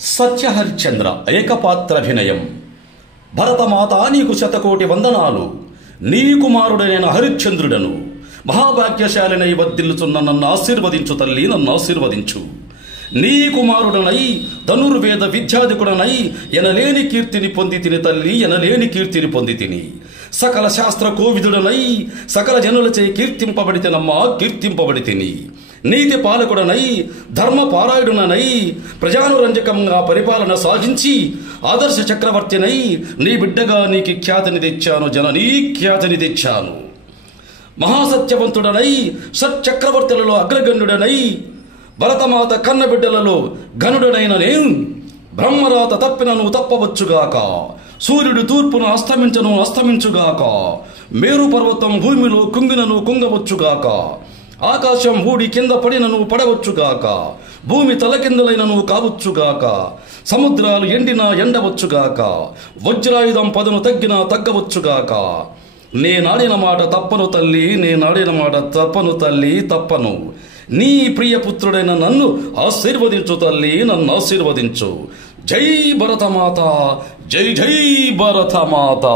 సత్యహరిశ్చంద్ర ఏకపాత్రాభినయం. భరతమాత నీకు శతకోటి వందనాలు. నీ కుమారుడైన హరిశ్చంద్రుడను మహాభాగ్యశాలినై వర్ధిల్లుచున్న నన్ను ఆశీర్వదించు తల్లి, నన్ను ఆశీర్వదించు. నీ కుమారుడనై ధనుర్వేద విద్యాధికుడనై ఎనలేని కీర్తిని పొంది తిని తల్లి, ఎనలేని కీర్తిని పొంది తిని. సకల శాస్త్ర కోవిదుడనై సకల జనులచే కీర్తింపబడి తినమ్మా, కీర్తింపబడి తిని. నీతి పాలకుడనై ధర్మ పారాయణుడనై ప్రజానురంజకంగా పరిపాలన సాగించి ఆదర్శ చక్రవర్తినై నీ బిడ్డగా నీకు ఖ్యాతిని తెచ్చాను, జననీ ఖ్యాతిని తెచ్చాను. మహాసత్యవంతుడనై సచ్చక్రవర్తులలో అగ్రగణ్యుడనై భరతమాత కన్నబిడ్డలలో గనుడనైన నేను బ్రహ్మరాత తప్పినను తప్పవచ్చుగాక, సూర్యుడు తూర్పున అస్తమించను అస్తమించుగాక, మేరు పర్వతం భూమిలో కుంగినను కుంగవచ్చుగాక, ఆకాశం ఊడి కింద పడినను పడవచ్చుగాక, భూమి తలకిందలైనను కావచ్చుగాక, సముద్రాలు ఎండినా ఎండవచ్చుగాక, వజ్రాయుధం పదును తగ్గినా తగ్గవచ్చుగాక. నేనాడిన మాట తప్పను తల్లి, నేనాడిన మాట తప్పను తల్లి, తప్పను. నీ ప్రియపుత్రుడైన నన్ను ఆశీర్వదించు తల్లి, నన్ను ఆశీర్వదించు. జై భరతమాత, జై జై భరతమాత.